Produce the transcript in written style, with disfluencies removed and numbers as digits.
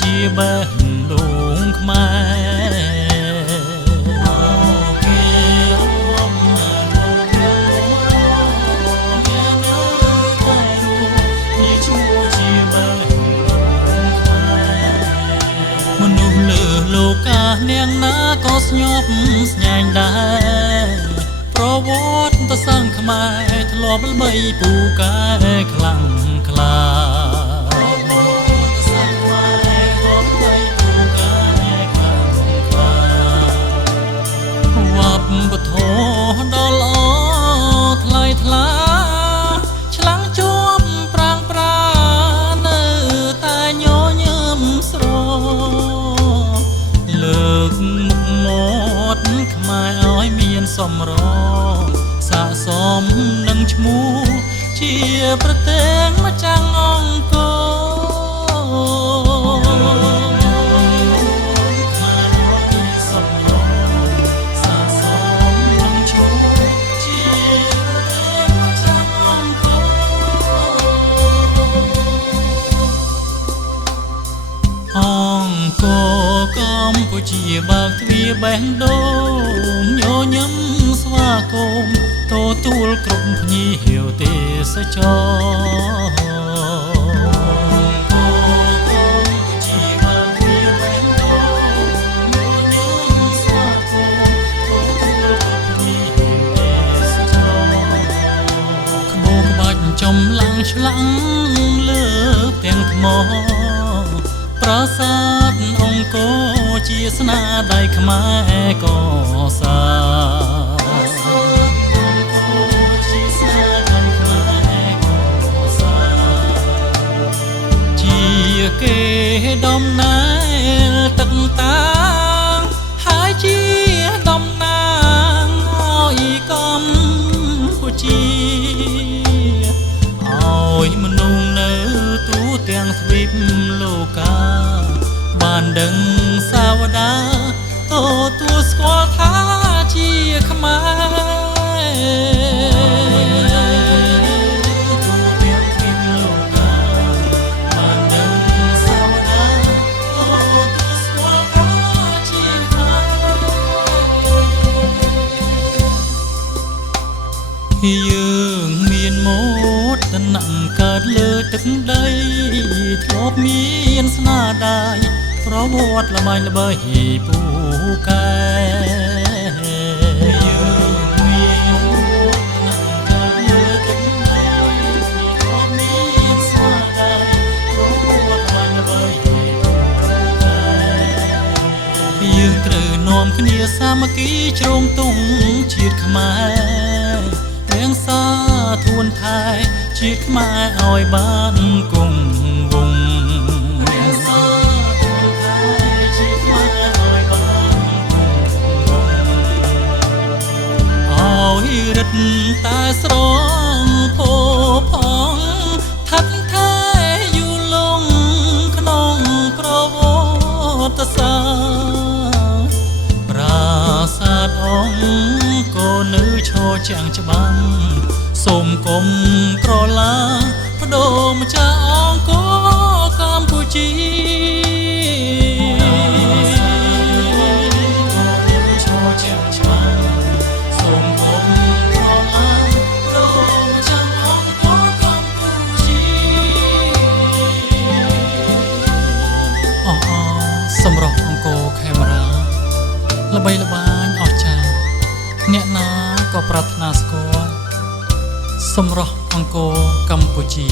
ជាបេះដូងខ្មែរមនុស្សលើលោកកានាងណាក៏ស្ញប់ស្ញាញ់ដែរប្រវត្តិសាស្ត្រខ្មែរធ្លាប់ល្បីពូកែខ្លាំងក្លាវប្បធម៌ដ៏ល្អថ្លៃថ្លាឆ្លាំងជួបប្រាំងប្រានៅតែញញឹមស្រលើកមុខមាត់ខ្មែរឲ្យមានសម្រស់ស័ក្តិសមនឹងឈ្មោះជាប្រទេសម្ចាំងអង្គរអង្គរកម្ពុជាបើកទ្វារបេះដូងញញឹមស្វាគមន៍ទទួលគ្រប់ភ្ញៀវទេសចចម្លាំងឆ្លាំងលើទាំងថ្មប្រាសាទអង្គរជាស្នាដៃខ្មែរកសាជាគេដំណើរទឹកតាងហើយជាតំណាងឲ្យកម្ពុជាឲ្យមនុស្សនៅទូទាំងទ្វីបលោកាបានដឹងសាវតាទទួលស្គាល់ថាជាយើងមានមោទនៈកើតលើទឹកដីធ្លាប់មានស្នាដៃប្រវត្តិល្បីល្បីពូកែយើងមានមោទនៈកើតលើទឹកដីធ្លាប់មានស្នាដៃប្រវត្តិល្បីល្បីពូកែយើងត្រូវនាំគ្នាសាមគ្គីជ្រងទង់ជាតិខ្មែររៀងសាធួនថែជាតិខ្មែរឲ្យបានគង់វង្សរៀងសាធួនថែជាតិខ្មែរឲ្យបានគង់វង្សឲ្យរិទ្ធតែស្រងផូផង់ថាត់ថែយូរលងក្នុងប្រវត្តិសាស្ត្រប្រាសាទអង្គរនៅឈរចាំងច្បាំងសូមគុំក្រឡាបដូរម្ចាស់អង្គរកម្ពុជាឈរចាំងច្បាំងសូមគុំក្រឡាបដូរម្ចាស់អង្គរកម្ពុជាសម្រាប់អង្គរខេមរាល្បីល្បាញអស្ចារ្យអ្នកណាក៏ប្រាថ្នាស្គាល់សម្រស់អង្គរកម្ពុជា